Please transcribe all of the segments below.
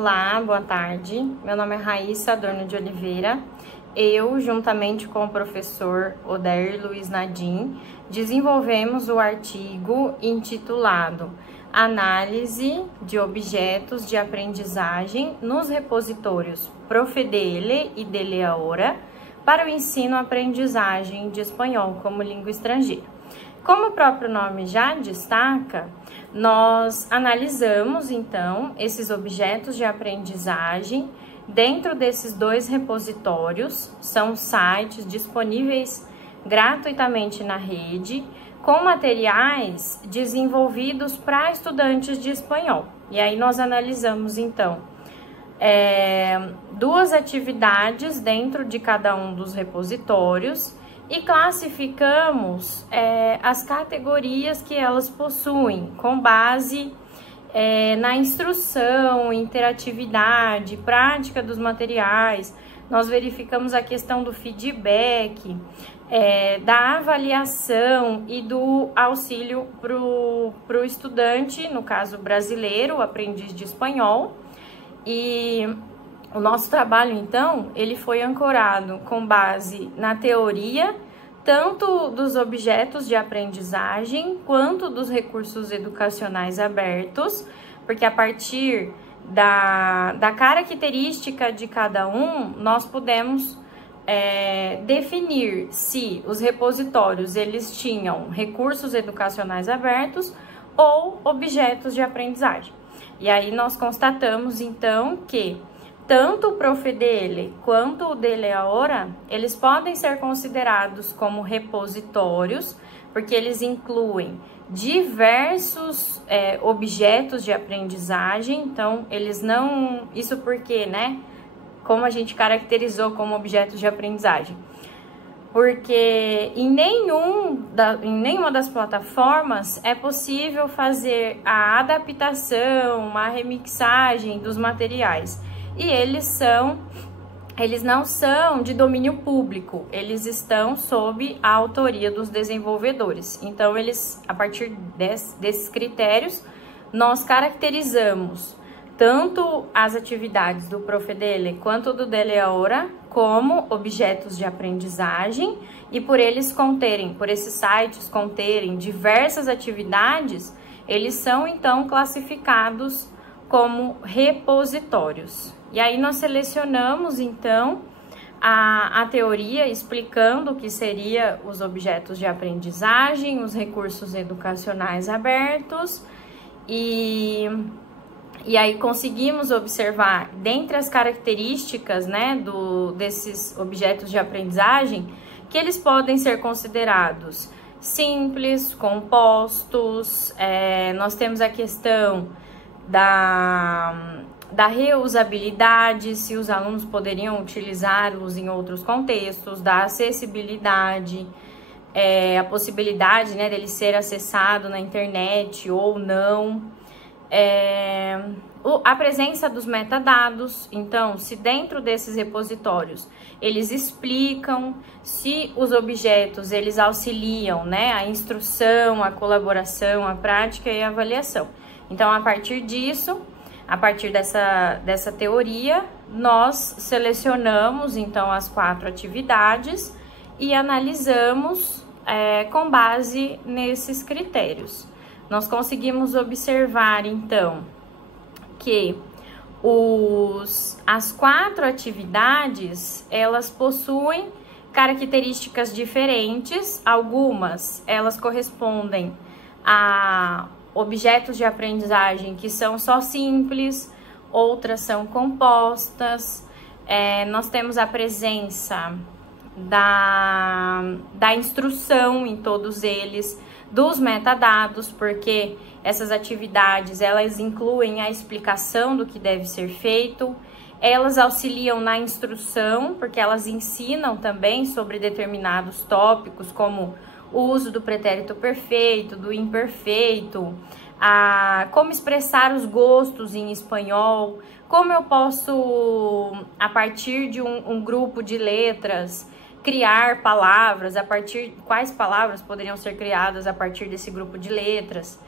Olá, boa tarde. Meu nome é Raíssa Adorno de Oliveira. Eu, juntamente com o professor Odair Luiz Nadim, desenvolvemos o artigo intitulado Análise de objetos de aprendizagem nos repositórios Profedele e Deleaora para o ensino-aprendizagem de espanhol como língua estrangeira. Como o próprio nome já destaca, nós analisamos, então, esses objetos de aprendizagem dentro desses dois repositórios. São sites disponíveis gratuitamente na rede, com materiais desenvolvidos para estudantes de espanhol. E aí nós analisamos, então, duas atividades dentro de cada um dos repositórios e classificamos as categorias que elas possuem, com base na instrução, interatividade, prática dos materiais. Nós verificamos a questão do feedback, da avaliação e do auxílio para o estudante, no caso brasileiro, o aprendiz de espanhol. E o nosso trabalho, então, ele foi ancorado com base na teoria, tanto dos objetos de aprendizagem, quanto dos recursos educacionais abertos, porque a partir da característica de cada um, nós pudemos definir se os repositórios, eles tinham recursos educacionais abertos ou objetos de aprendizagem. E aí nós constatamos, então, que tanto o Profedele quanto o Deleaora, eles podem ser considerados como repositórios, porque eles incluem diversos objetos de aprendizagem. Então, eles não... Isso porque, né? Como a gente caracterizou como objetos de aprendizagem? Porque em nenhuma das plataformas é possível fazer a adaptação, a remixagem dos materiais. E eles não são de domínio público, eles estão sob a autoria dos desenvolvedores. Então, a partir desses critérios, nós caracterizamos tanto as atividades do Profedele quanto do Deleaora como objetos de aprendizagem, e por esses sites conterem diversas atividades, eles são então classificados como repositórios. E aí nós selecionamos então a teoria explicando o que seria os objetos de aprendizagem, os recursos educacionais abertos, e aí conseguimos observar, dentre as características, né, desses objetos de aprendizagem, que eles podem ser considerados simples, compostos. Nós temos a questão da reusabilidade, se os alunos poderiam utilizá-los em outros contextos, da acessibilidade, a possibilidade, né, dele ser acessado na internet ou não. A presença dos metadados. Então, se dentro desses repositórios eles explicam, se os objetos eles auxiliam, né, a instrução, a colaboração, a prática e a avaliação. Então, a partir disso, a partir dessa teoria, nós selecionamos então as 4 atividades e analisamos com base nesses critérios. Nós conseguimos observar, então, que as 4 atividades, elas possuem características diferentes. Algumas, elas correspondem a objetos de aprendizagem que são só simples, outras são compostas. Nós temos a presença da instrução em todos eles, dos metadados, porque essas atividades, elas incluem a explicação do que deve ser feito. Elas auxiliam na instrução, porque elas ensinam também sobre determinados tópicos, como o uso do pretérito perfeito, do imperfeito, como expressar os gostos em espanhol, como eu posso, a partir de um grupo de letras, criar palavras, quais palavras poderiam ser criadas a partir desse grupo de letras.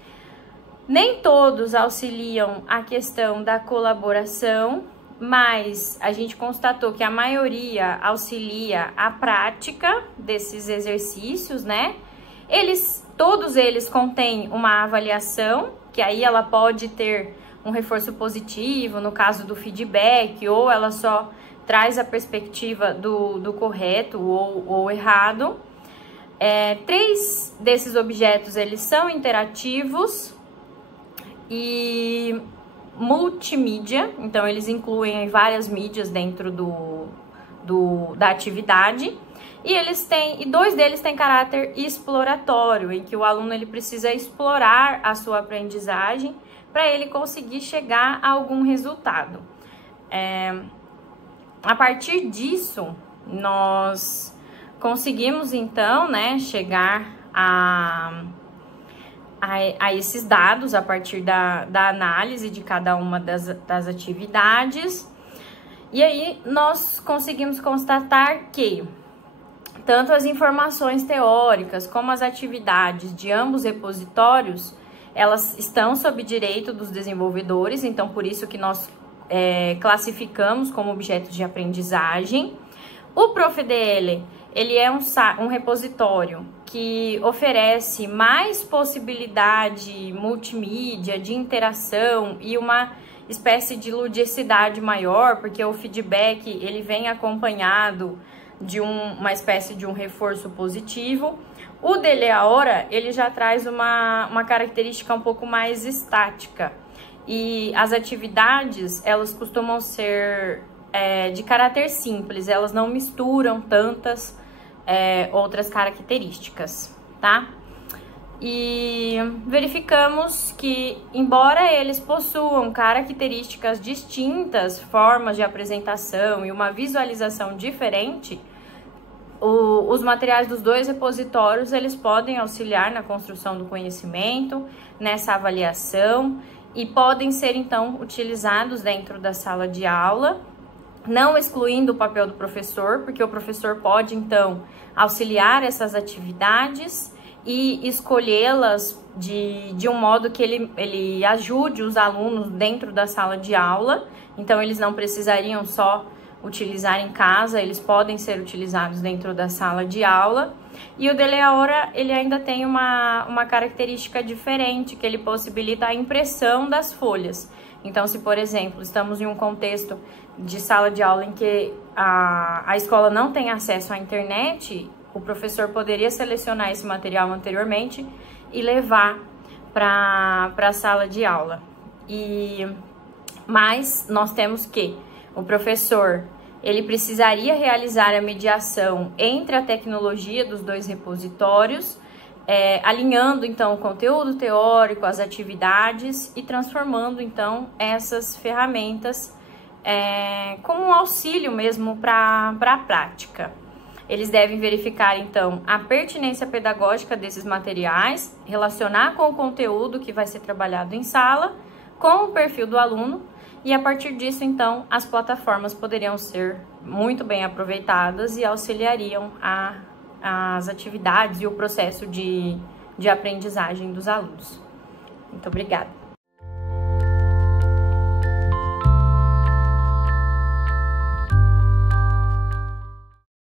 Nem todos auxiliam a questão da colaboração, mas a gente constatou que a maioria auxilia a prática desses exercícios, né? Todos eles contêm uma avaliação, que aí ela pode ter um reforço positivo, no caso do feedback, ou ela só traz a perspectiva do correto ou errado. 3 desses objetos, eles são interativos e multimídia, então eles incluem várias mídias dentro da atividade. E 2 deles têm caráter exploratório, em que o aluno ele precisa explorar a sua aprendizagem para ele conseguir chegar a algum resultado. A partir disso, nós conseguimos então, né, chegar a esses dados a partir da análise de cada uma das atividades. E aí nós conseguimos constatar que tanto as informações teóricas como as atividades de ambos repositórios, elas estão sob direito dos desenvolvedores, então por isso que nós classificamos como objeto de aprendizagem. O ProfDL, ele é um repositório que oferece mais possibilidade multimídia, de interação e uma espécie de ludicidade maior, porque o feedback ele vem acompanhado de uma espécie de um reforço positivo. O Deleaora, ele já traz uma característica um pouco mais estática, e as atividades, elas costumam ser de caráter simples, elas não misturam tantas outras características, tá? E verificamos que, embora eles possuam características distintas, formas de apresentação e uma visualização diferente, os materiais dos 2 repositórios, eles podem auxiliar na construção do conhecimento, nessa avaliação, e podem ser, então, utilizados dentro da sala de aula, não excluindo o papel do professor, porque o professor pode, então, auxiliar essas atividades e escolhê-las de um modo que ele ajude os alunos dentro da sala de aula. Então, eles não precisariam só utilizar em casa, eles podem ser utilizados dentro da sala de aula. E o Deleaora, ele ainda tem uma característica diferente, que ele possibilita a impressão das folhas. Então, se, por exemplo, estamos em um contexto de sala de aula em que a escola não tem acesso à internet, o professor poderia selecionar esse material anteriormente e levar para a sala de aula. Mas nós temos que o professor ele precisaria realizar a mediação entre a tecnologia dos 2 repositórios, alinhando então o conteúdo teórico, as atividades e transformando então essas ferramentas como um auxílio mesmo para a prática. Eles devem verificar então a pertinência pedagógica desses materiais, relacionar com o conteúdo que vai ser trabalhado em sala, com o perfil do aluno, e a partir disso então as plataformas poderiam ser muito bem aproveitadas e auxiliariam as atividades e o processo de aprendizagem dos alunos. Muito obrigada.